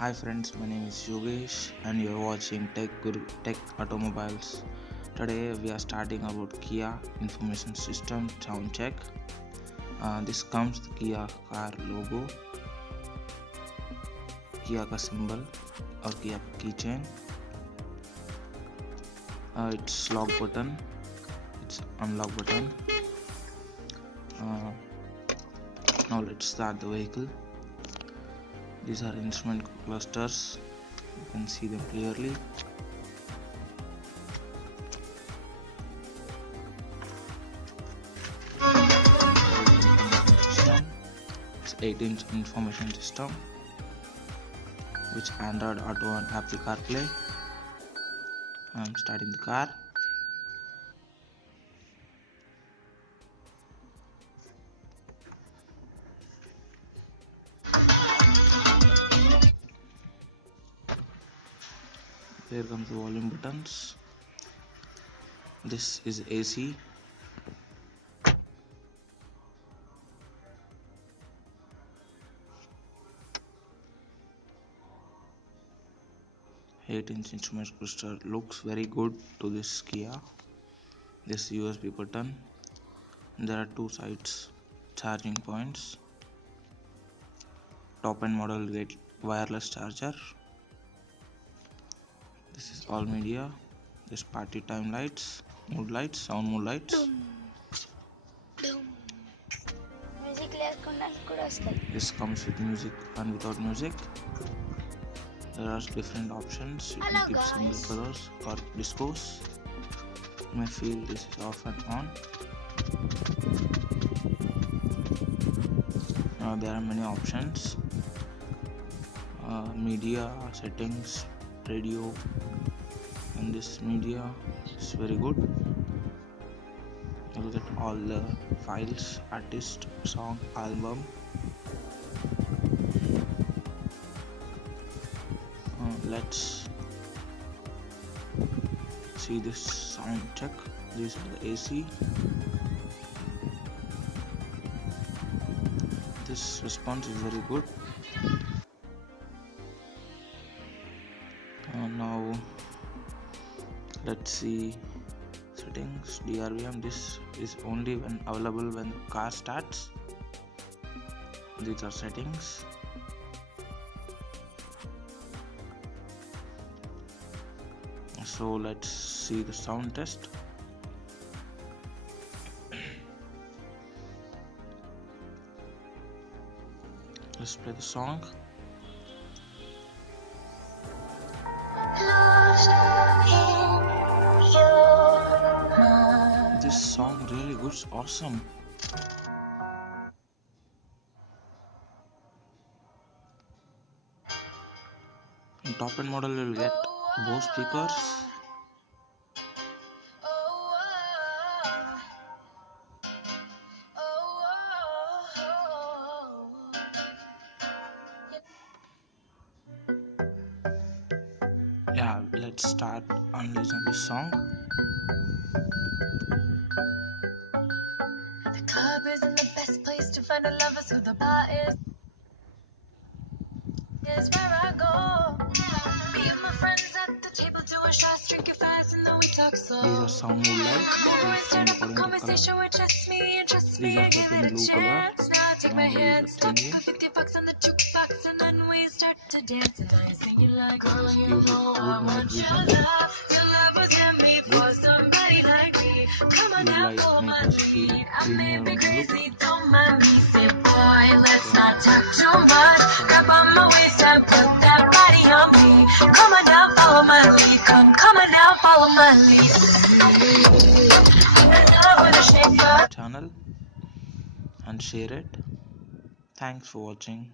Hi friends, my name is Yogesh and you're watching Tech Automobiles. Today we are starting about Kia Information System sound check. This comes the Kia car logo, Kia ka symbol or Kia keychain. It's lock button, it's unlock button. Now let's start the vehicle. These are instrument clusters, you can see them clearly. It's 8-inch information system which Android Auto and Apple CarPlay. I'm starting the car. Here comes the volume buttons. This is AC. Eight-inch instrument cluster looks very good to this Kia. This USB button. There are two sides charging points. Top end model will get wireless charger. This is all media. This party time lights, mood lights, sound mood lights. This comes with music and without music. There are different options. You can keep single colors or discos. You may feel this is off and on. Now there are many options. Media settings, radio, and this media is very good. You will get all the files, artist, song, album. Let's see this sound check. These are the AC. This response is very good. Now let's see settings. DRVM. This is only when available when the car starts. These are settings. So let's see the sound test. Let's play the song. This song really good, awesome. In top end model you will get Bose speakers. Yeah, let's start and listen to this song. The club isn't the best place to find a lover, so the bar is where I go. Me and my friends at the table doing shots, drinking fast, and then we talk slow. These are sound mood lights. These change according to Conversation color. with just me and just These me. are I give kept in it a blue color. chance. Now I take my These are hand, stop changing. for $50 on the jukebox, and then we start to dance. And I sing you like, girl, This you gives it know good I night want your vision. love. Your love was in me for somebody like me. Come on These now, lights follow make my us feel lead. I may premium be look. crazy, don't mind me. Say, boy, let's not talk too much. Grab on my waist and put that body on me. Come on now, follow my lead. Come on now, follow my lead. Channel and share it. Thanks for watching.